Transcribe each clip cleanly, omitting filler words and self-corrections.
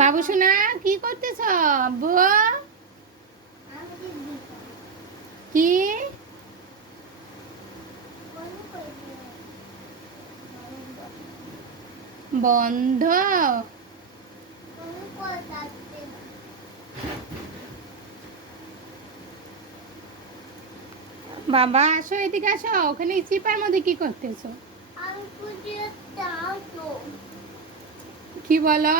বাবু সোনা কি করতেছ? আব্বু কি বন্ধ? বাবা আসো, এদিকে আসো। ওখানে চিপার মধ্যে কি করতেছো? কি বলো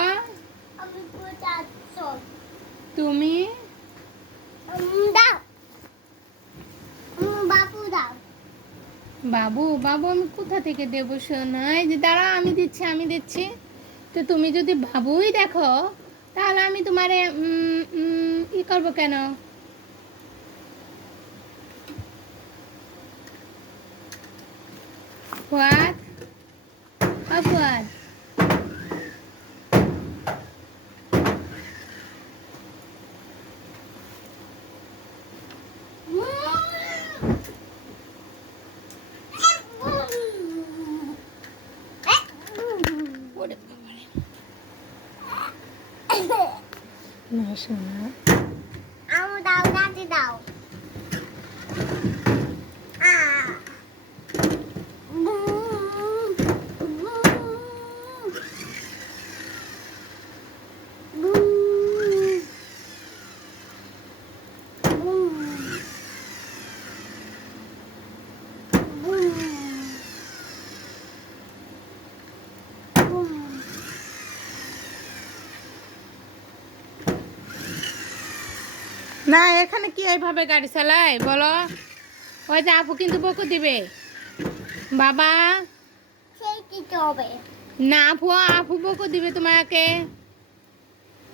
তুমি? বাবু বাবু আমি কোথা থেকে দেবো সোনা? এই যে দাঁড়া, আমি দিচ্ছি আমি দিচ্ছি। তো তুমি যদি বাবুই দেখো তাহলে আমি তোমারে ই করবো কেন? ফুয়াদ, ফুয়াদ, না সোনা দাও দাদি দাও না, এখানে কি এইভাবে গাড়ি চালায় বলো? ওই যে আপু কিন্তু বকু দিবে বাবা। না আপু, আপু বকু দিবে তোমাকে।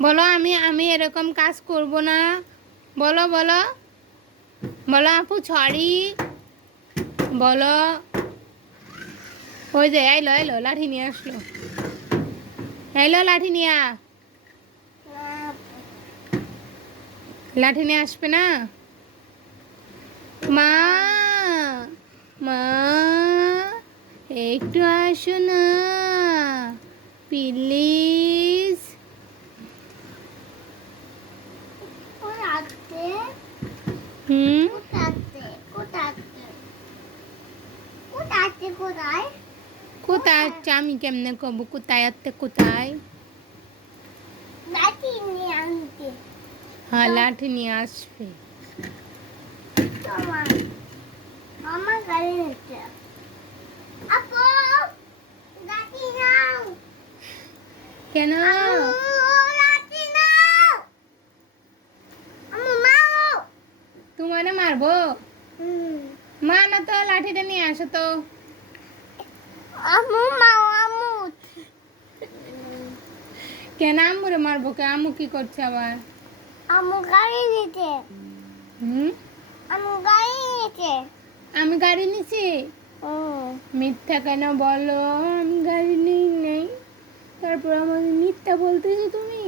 বলো আমি আমি এরকম কাজ করব না। বলো বলো বলো আপু সরি বলো। ওই যে এলো এলো, লাঠি নিয়ে আসলো। এলো লাঠি নিয়ে, লাঠি নিয়ে আসবে না? মা, মা একটু আসো না প্লিজ। হুম, কোথায় আছে? আমি কেমনে কব কোথায় আছে? কোথায়? হ্যাঁ লাঠি নিয়ে আসবে। আমার গাড়ি নিচ্ছে আপু গাড়ি নাও কেন? লাঠি নাও আমু মাও তোমারে মারবো? মা না তো, লাঠিটা নিয়ে আসো তো। আমু মাও আমু কেন আম্মুরে মারবো? কে আম্মু কি করছে আবার? আমু গাড়ি নিচ্ছে হুম, আমু গাড়ি নিচ্ছে আমি গাড়ি নিছি? মিথ্যা কেন বলো? আমি গাড়ি নেই নাই, তারপর আমাকে মিথ্যা বলতেছো তুমি।